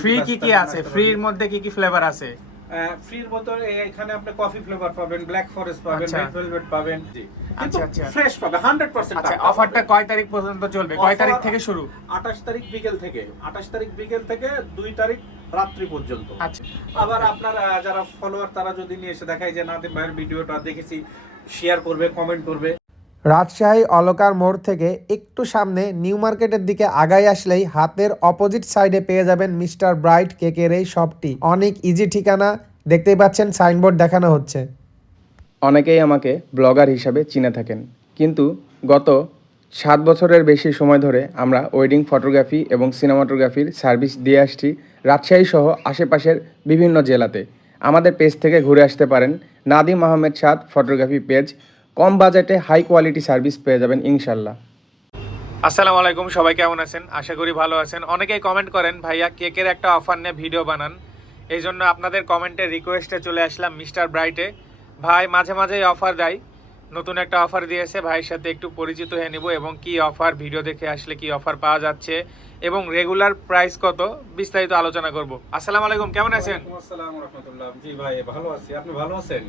Free কি কি আছে? ফ্রির মধ্যে কি কি ফ্লেভার আছে? ফ্রির বোতল এখানে আপনি কফি ফ্লেভার পাবেন ব্ল্যাক ফরেস্ট পাবেন আচ্ছা। রেড ভেলভেট পাবেন। জি। আচ্ছা, আচ্ছা। ফ্রেশ পাবে 100% আচ্ছা অফারটা কয় তারিখ পর্যন্ত চলবে? কয় তারিখ থেকে শুরু? 28 তারিখ বিকেল থেকে। 28 তারিখ বিকেল থেকে 2 তারিখ রাত্রি পর্যন্ত। আচ্ছা। আবার আপনার যারা ফলোয়ার তারা যদি নিয়ে এসে দেখায় যে নাদিম ভাইয়ের ভিডিওটা দেখেছি। শেয়ার করবে কমেন্ট করবে। রাজশাহী অলকার মোড় থেকে একটু সামনে নিউ মার্কেটের দিকে আগাই আসলেই হাতের অপোজিট সাইডে পেয়ে যাবেন মিস্টার ব্রাইট কেকের এই শপটি। অনেক ইজি ঠিকানা দেখতেই পাচ্ছেন, সাইনবোর্ড দেখানো হচ্ছে। অনেকেই আমাকে ব্লগার হিসাবে চিনে থাকেন, কিন্তু গত সাত বছরের বেশি সময় ধরে আমরা ওয়েডিং ফটোগ্রাফি এবং সিনেমাটোগ্রাফির সার্ভিস দিয়ে আসছি রাজশাহী সহ আশেপাশের বিভিন্ন জেলাতে। আমাদের পেজ থেকে ঘুরে আসতে পারেন নাদিম আহমেদ সাদ ফটোগ্রাফি পেজ কম বাজেটে হাই কোয়ালিটি সার্ভিস পেয়ে যাবেন ইনশাল্লাহ। আসসালামু আলাইকুম, সবাই কেমন আছেন? আশা করি ভালো আছেন। অনেকেই কমেন্ট করেন, ভাইয়া, কেকের একটা অফার নিয়ে ভিডিও বানান। এই জন্য আপনাদের কমেন্টের রিকোয়েস্টে চলে আসলাম মিস্টার ব্রাইটে। ভাই, মাঝে মাঝে অফার দেয়। নতুন একটা অফার দিয়েছে। ভাইয়ের সাথে একটু পরিচিত হয়ে নিব এবং কি অফার ভিডিও দেখে আসলে কি অফার পাওয়া যাচ্ছে এবং রেগুলার প্রাইস কত বিস্তারিত আলোচনা করব। আসসালামু আলাইকুম কেমন আছেন? আসসালাম রাহমাতুল্লাহ। জি ভাই ভালো আছি। আপনি ভালো আছেন?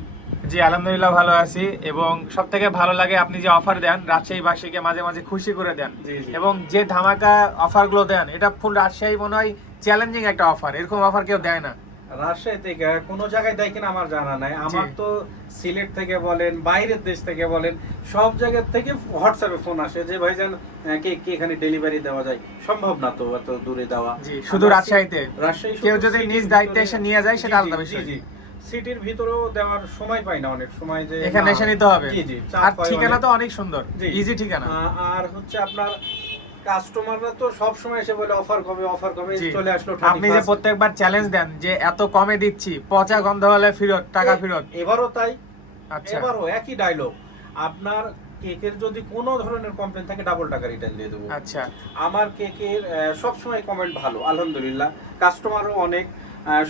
জি আলহামদুলিল্লাহ ভালো আছি এবং সব থেকে ভালো লাগে আপনি যে অফার দেন রাজশাহী রাজশাহীবাসীকে মাঝে মাঝে খুশি করে দেন। এবং যে ধামাকা অফারগুলো দেন এটা ফুল রাজশাহী মনে হয় চ্যালেঞ্জিং একটা অফার এরকম অফার কেউ দেয় না। রাজশাহী থেকে কোনো জায়গায় দেয় কিনা আমার জানা নাই। আমার তো সিলেট থেকে বলেন বাইরের দেশ থেকে বলেন সব জায়গা থেকে হোয়াটসঅ্যাপে ফোন আসে যে ভাইজান কে কি এখানে ডেলিভারি দেওয়া যায়? সম্ভব না তো এত দূরে দেওয়া। শুধু রাজশাহীতে? রাজশাহী কেউ যদি নিজ দায়িত্বে এসে নিয়ে যায় সেটা আলাদা বিষয়। সিটির ভিতরেও দেওয়ার সময় পাই না অনেক সময় যে এখানে এসে নিতে হবে। জি জি আর ঠিকানা তো অনেক সুন্দর। ইজি ঠিকানা। আর হচ্ছে আপনার কাস্টমাররা তো সব সময় এসে বলে অফার কমে অফার কমে চলে আসলো আপনি যে প্রত্যেকবার চ্যালেঞ্জ দেন যে এত কমে দিচ্ছি পচা গন্ধ হলে ফেরত টাকা ফেরত। এবারও তাই। আচ্ছা। এবারও একই ডায়লগ আপনার কেকের যদি কোনো ধরনের কমপ্লেন থাকে ডাবল টাকা রিটার্ন দিয়ে দেবো। আচ্ছা। আমার কেকের সব সময় কমেন্ট ভালো আলহামদুলিল্লাহ। কাস্টমারও অনেক।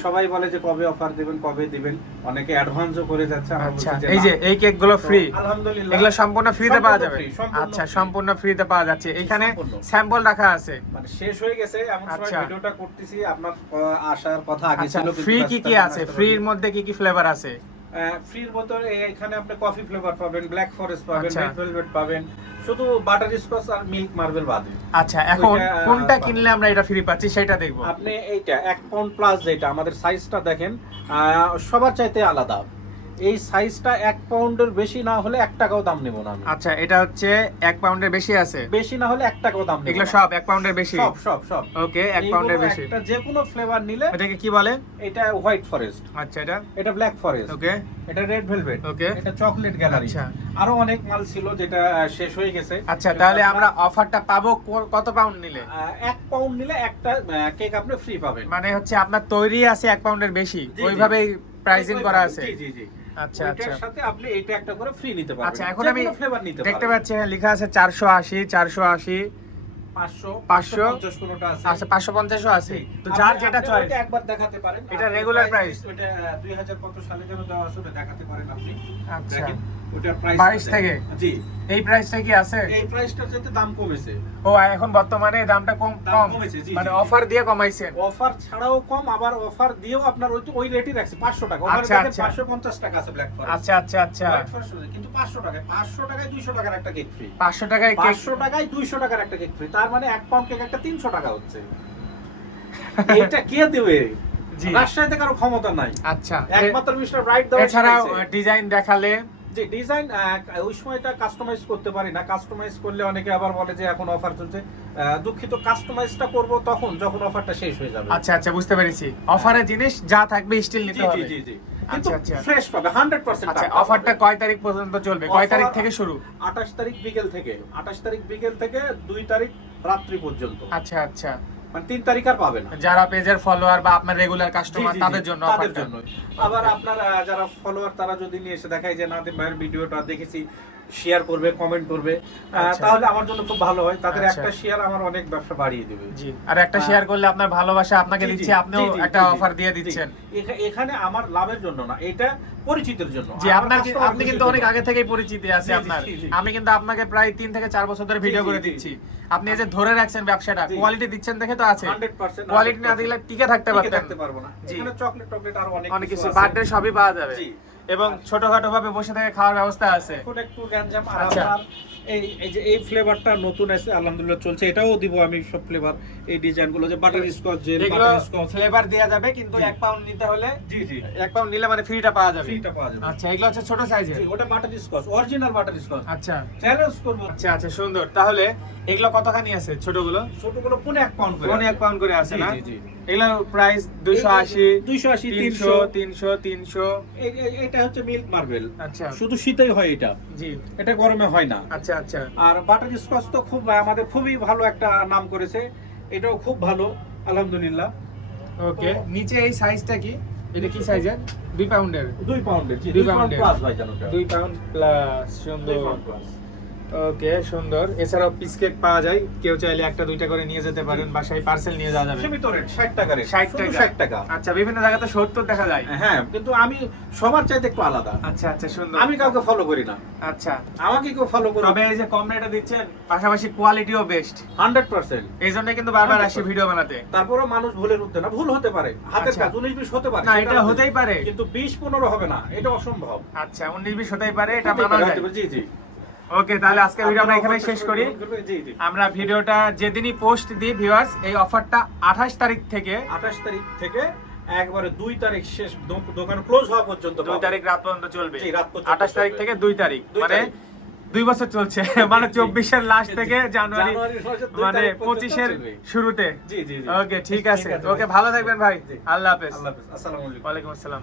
সবাই বলে যে কবে অফার দিবেন কবে দিবেন। অনেকে অ্যাডভান্সও করে যাচ্ছে আচ্ছা এই যে এই কেকগুলো ফ্রি আলহামদুলিল্লাহ। এগুলো সম্পূর্ণ ফ্রিতে পাওয়া যাবে? আচ্ছা সম্পূর্ণ ফ্রিতে পাওয়া যাচ্ছে। এখানে। স্যাম্পল রাখা আছে। মানে শেষ হয়ে গেছে এমন সময় আচ্ছা। ভিডিওটা করতেছি আপনার আসার কথা আগে আচ্ছা ছিল ফ্রি কি কি আছে ফ্রি ফ্রির মধ্যে কি কি ফ্লেভার আছে? ফ্রির বোতল এখানে আপনি কফি ফ্লেভার পাবেন ব্ল্যাক ফরেস্ট পাবেন আচ্ছা। রেড ভেলভেট পাবেন। শুধু বাটার স্কচ আর মিল্ক মার্বেল বাদে। আচ্ছা এখন কোনটা কিনলে আমরা এটা ফ্রি পাচ্ছি সেটা দেখব। আপনি এইটা এক পাউন্ড প্লাস যেটা আমাদের সাইজটা দেখেন আহ, সবার চাইতে আলাদা। এই সাইজটা এক পাউন্ডের বেশি না হলে এক টাকাও দাম নেব না আচ্ছা এটা হচ্ছে এক পাউন্ডের বেশি আছে? বেশি না হলে এক টাকাও দাম এগুলো সব এক পাউন্ডের বেশি? সব সব সব। ওকে এক পাউন্ডের বেশি। একটা যে কোনো ফ্লেভার নিলে এটাকে কি বলে? এটা হোয়াইট ফরেস্ট আচ্ছা এটা? এটা ব্ল্যাক ফরেস্ট ওকে। এটা রেড ভেলভেট ওকে। এটা চকলেট গ্যালারি আচ্ছা। আরও অনেক মাল ছিল যেটা শেষ হয়ে গেছে। আচ্ছা তাহলে আমরা অফারটা পাবো কত পাউন্ড নিলে? এক পাউন্ড নিলে একটা কেক আপনি ফ্রি পাবেন। মানে হচ্ছে আপনার তৈরি আছে এক পাউন্ডের বেশি। ওইভাবেই প্রাইসিং করা আছে। জি জি জি। আচ্ছা আচ্ছা। সাথে আপনি এইটা একটা করে ফ্রি নিতে পারবেন। আচ্ছা এখন আমি ফ্লেভার নিতে দেখতে পাচ্ছি লেখা আছে চারশো আশি চারশো আশি। 500 500 550 কোনটা আছে। আচ্ছা পাঁচশো পঞ্চাশও আছে। তো যার যেটা আপনি চয়েস ওইটা একবার দেখাতে পারেন। এটা? ওইটা আহ, 2000 কত সালে যেন দেওয়া আছে দেখাতে পারেন আপনি। আচ্ছা। ওটার প্রাইস 22 থেকে? জি। এই প্রাইসটা কি আছে? এই প্রাইসটার চাইতে দাম কমেছে। ও এখন বর্তমানে দামটা কম কম। কমেছে, মানে জি, জি। অফার দিয়ে কমাইছেন অফার ছাড়াও কম আবার অফার দিয়েও আপনার ওই ওই রেটই রাখছে 500 টাকা। ওখানে আচ্ছা, দেখেন আচ্ছা। 550 টাকা আছে ব্ল্যাক ফরেস্ট আচ্ছা আচ্ছা আচ্ছা। কিন্তু 500 টাকায় 500 টাকায় 200 টাকার একটা কেক ফ্রি পাঁচশো টাকায় কেক 500 টাকায় 200 টাকার একটা কেক ফ্রি তার মানে এক পাউন্ড কেক একটা 300 টাকা হচ্ছে। এটা কে দেবে? জি। রাজশাহীতে কারও ক্ষমতা নাই। আচ্ছা। একমাত্র মিস্টার রাইট দেওয়া এছাড়াও ডিজাইন দেখালে যে ডিজাইন ওই সময়টা কাস্টমাইজ করতে পারি না। কাস্টমাইজ করলে অনেকে আবার বলে যে এখন অফার চলছে। দুঃখিত কাস্টমাইজটা করব তখন যখন অফারটা শেষ হয়ে যাবে। আচ্ছা আচ্ছা বুঝতে পেরেছি। অফারের জিনিস যা থাকবে স্টিল নিতে হবে। জি জি। জি কিন্তু আচ্ছা, আচ্ছা। ফ্রেশ পাবে 100% আচ্ছা অফারটা কয় তারিখ পর্যন্ত চলবে? কয় তারিখ থেকে শুরু? 28 তারিখ বিকেল থেকে। 28 তারিখ বিকেল থেকে 2 তারিখ রাত্রি পর্যন্ত। আচ্ছা আচ্ছা। মানে তিন তারিখ আর পাবে না। যারা পেজের ফলোয়ার বা আপনার রেগুলার কাস্টমার তাদের জন্য তাদের জন্য। আবার আপনার যারা ফলোয়ার তারা যদি নিয়ে এসে দেখায় যে নাদিম ভাইয়ের ভিডিওটা দেখেছি। শেয়ার করবে কমেন্ট করবে। আচ্ছা। তাহলে আমার জন্য খুব ভালো হয়। তাদের আচ্ছা। একটা শেয়ার আমার অনেক ব্যবসা বাড়িয়ে দেবে। জি। আর একটা। শেয়ার করলে আপনার ভালোবাসা আপনাকে দিচ্ছে আপনিও একটা অফার দিয়ে দিচ্ছেন। এখানে আমার লাভের জন্য না এটা পরিচিতের জন্য। জি আপনার আপনি কিন্তু অনেক আগে থেকেই পরিচিতি আছে আপনার। আমি কিন্তু আপনাকে প্রায় তিন থেকে চার বছর ধরে ভিডিও করে দিচ্ছি। আপনি এই যে ধরে রাখছেন ব্যবসাটা কোয়ালিটি দিচ্ছেন দেখে তো আছে। 100% কোয়ালিটি না দিলে টিকে থাকতে পারতেন থাকতে পারব না। জি। এখানে চকলেট টকলেট আরও অনেক অনেক কিছু বার্থডে সবই পাওয়া যাবে। জি। এবং ছোটখাটো ভাবে বসে থেকে খাওয়ার ব্যবস্থা আছে। একটু গ্যাঞ্জাম আর আচ্ছা। এই এই যে এই ফ্লেভারটা নতুন আছে আলহামদুলিল্লাহ চলছে। এটাও দিব আমি সব ফ্লেভার এই ডিজাইনগুলো যে butterscotch gel butterscotch flavour দেওয়া যাবে কিন্তু পাউন্ড নিতে হলে জি জি। এক পাউন্ড নিলে মানে ফ্রিটা পাওয়া যাবে। ফ্রিটা পাওয়া যাবে। আচ্ছা এগুলো হচ্ছে ছোট সাইজের জি, ওটা butterscotch original butterscotch আচ্ছা। চ্যালেঞ্জ করব। আচ্ছা আচ্ছা সুন্দর। তাহলে এগুলো কতখানি আছে ছোটগুলো? ছোটগুলো পুনে এক পাউন্ড করে কোন এক পাউন্ড করে আছে না? জি, জি। এগুলো প্রাইস দুইশো আশি 280, তিনশো 300 তিনশো তিনশো। এই- এই- এটা হচ্ছে মিল্ক মার্বেল আচ্ছা। শুধু শীতেই হয় এটা। জি। এটা গরমে হয় না। আচ্ছা আচ্ছা। আর বাটার স্কচ তো খুব আমাদের খুবই ভালো একটা নাম করেছে। এটাও খুব ভালো আলহামদুলিল্লাহ। ওকে নিচে এই সাইজটা কি? এটা কি সাইজের দুই পাউন্ডের দুই পাউন্ডের দুই পাউন্ড প্লাস ভাই জানো দুই পাউন্ড প্লাস সুন্দর। পাউন্ড প্লাস ওকে সুন্দর। এছাড়াও পিস কেক পাওয়া যায়। কেউ চাইলে একটা দুইটা করে নিয়ে যেতে পারেন বাসায় পার্সেল নিয়ে যাওয়া যাবে। সীমিত রেট 60 টাকা রেট 60 টাকা। 60 টাকা। আচ্ছা বিভিন্ন জায়গাতে 70 দেখা যায়। হ্যাঁ কিন্তু আমি সবার চাইতে একটু আলাদা। আচ্ছা আচ্ছা সুন্দর। আমি কাউকে ফলো করি না। আচ্ছা। আমাকে কেউ ফলো করে তবে এই যে কম রেটে দিচ্ছেন পাশাপাশি কোয়ালিটিও বেস্ট 100% এই জন্য কিন্তু বারবার আসি ভিডিও বানাতে। তারপরেও মানুষ ভুলের উঠতে না ভুল হতে পারে। হাতের আচ্ছা। কাজ 19 20 হতে পারে। না এটা হতেই পারে। কিন্তু 20 15 হবে না এটা অসম্ভব। আচ্ছা উনিশ বিশ হতেই পারে এটা মানা যায়। জি জি। ওকে তাহলে আজকের ভিডিও আমরা এখানে শেষ করি। আমরা ভিডিওটা যেদিনই পোস্ট দিই ভিউয়ার্স এই অফারটা আঠাশ তারিখ থেকে 28 তারিখ থেকে একবারে 2 তারিখ শেষ দোকান ক্লোজ হওয়া পর্যন্ত দুই তারিখ রাত পর্যন্ত চলবে। আঠাশ তারিখ থেকে দুই তারিখ মানে দুই বছর চলছে। মানে চব্বিশের লাস্ট থেকে জানুয়ারি দুই মানে পঁচিশের শুরুতে। ওকে ঠিক আছে। ওকে ভালো থাকবেন ভাই। আল্লাহ হাফেজ। আল্লাহ হাফেজ। আসসালামু আলাইকুম। ওয়ালাইকুম আসসালাম।